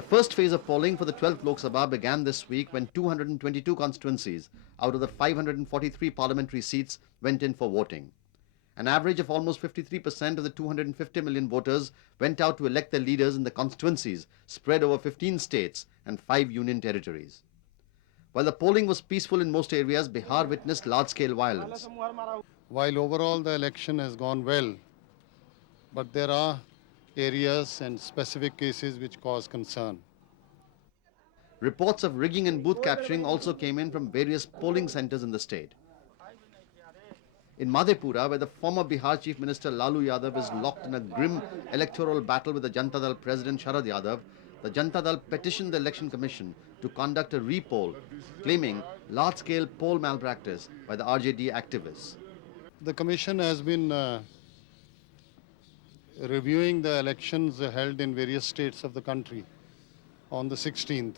The first phase of polling for the 12th Lok Sabha began this week when 222 constituencies out of the 543 parliamentary seats went in for voting. An average of almost 53% of the 250 million voters went out to elect their leaders in the constituencies spread over 15 states and 5 union territories. While the polling was peaceful in most areas, Bihar witnessed large-scale violence. While overall the election has gone well, but there are areas and specific cases which cause concern. Reports of rigging and booth capturing also came in from various polling centers in the state. In Madhepura, where the former Bihar Chief Minister Lalu Yadav is locked in a grim electoral battle with the Janata Dal President Sharad Yadav, the Janata Dal petitioned the Election Commission to conduct a repoll, claiming large-scale poll malpractice by the RJD activists. The Commission has been reviewing the elections held in various states of the country on the 16th.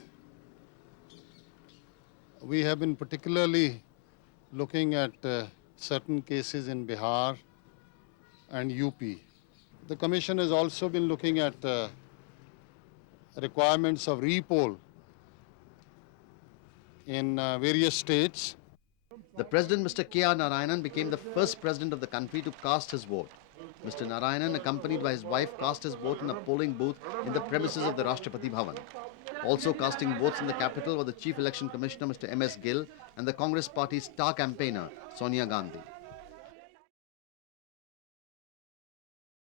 We have been particularly looking at certain cases in Bihar and UP. The Commission has also been looking at requirements of repoll in various states. The President, Mr. KR Narayanan, became the first president of the country to cast his vote. Mr. Narayanan, accompanied by his wife, cast his vote in a polling booth in the premises of the Rashtrapati Bhavan. Also casting votes in the capital were the Chief Election Commissioner, Mr. MS Gill, and the Congress Party's star campaigner, Sonia Gandhi.